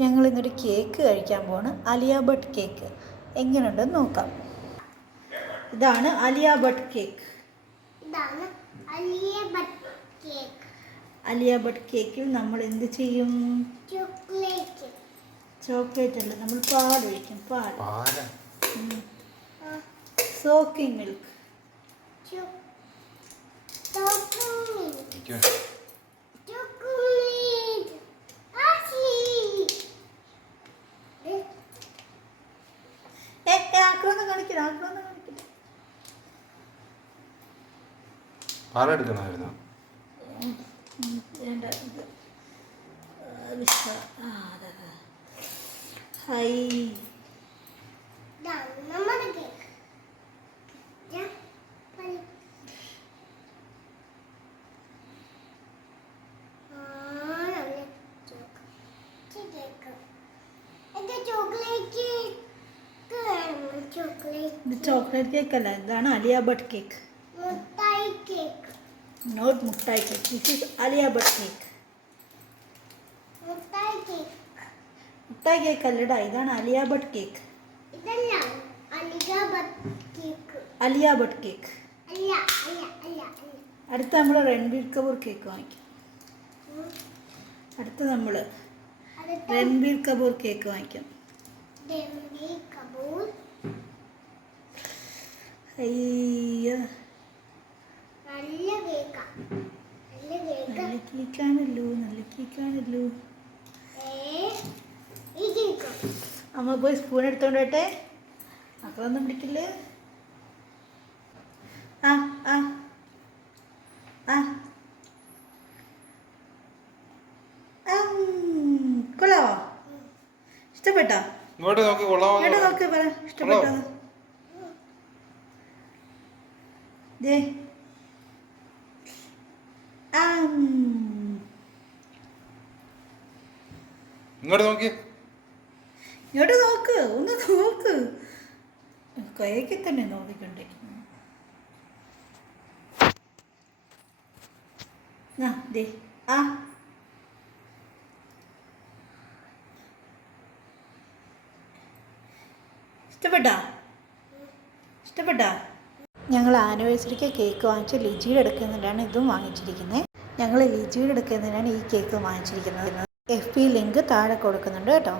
ഞങ്ങൾ ഇന്നൊരു കേക്ക് കഴിക്കാൻ പോണ്. ആലിയ ഭട്ട് കേക്ക് എങ്ങനെയുണ്ടെന്ന് നോക്കാം. ഇതാണ് ആലിയ ഭട്ട് കേക്ക്. ആലിയ ഭട്ട് കേക്കിൽ നമ്മൾ എന്ത് ചെയ്യും? ചോക്ലേറ്റ് അല്ല, നമ്മൾ പാലൊഴിക്കും. Soaking milk. പാലെടുക്കണമായിരുന്നു. ചോക്ലേറ്റ് കേക്ക് അല്ല, ഇതാണ് ആലിയ ഭട്ട് കേക്ക്. Not മുട്ടായി cake. This is Alia Bhatt cake. മുട്ടായി കേക്ക് അല്ലടാ, ഇതാണ് ആലിയ ഭട്ട് കേക്ക്. ആലിയ ഭട്ട് കേക്ക്. അടുത്ത നമ്മൾ രൺബീർ കപൂർ കേക്ക് വാങ്ങിക്കും. അടുത്ത നമ്മൾ രൺബീർ കപൂർ കേക്ക് വാങ്ങിക്കും. അയ്യോ, നല്ല കേക്കാണല്ലോ. അമ്മ പോയി സ്പൂൺ എടുത്തോണ്ടോട്ടെ, മക്കളൊന്നും പിടിക്കില്ലേ. കൊള്ളാവോ? ഇഷ്ടപ്പെട്ടോ? ഇങ്ങോട്ട് നോക്കി പറ, ഇഷ്ടപ്പെട്ടോ? ഇങ്ങോട്ട് നോക്ക്, ഒന്ന് നോക്ക്. കൈക്ക് തന്നെ നോക്കിക്കണ്ടേ. ഇഷ്ടപ്പെട്ടാ? ഞങ്ങൾ ആനിവേഴ്സറിക്ക് കേക്ക് വാങ്ങിച്ച് ലിജിയുടെ എടുക്കുന്നതിനാണ് ഇതും വാങ്ങിച്ചിരിക്കുന്നത്. ഞങ്ങൾ ലിജിയുടെ എടുക്കുന്നതിനാണ് ഈ കേക്ക് വാങ്ങിച്ചിരിക്കുന്നത്. FB ലിങ്ക് താഴെ കൊടുക്കുന്നുണ്ട് കേട്ടോ.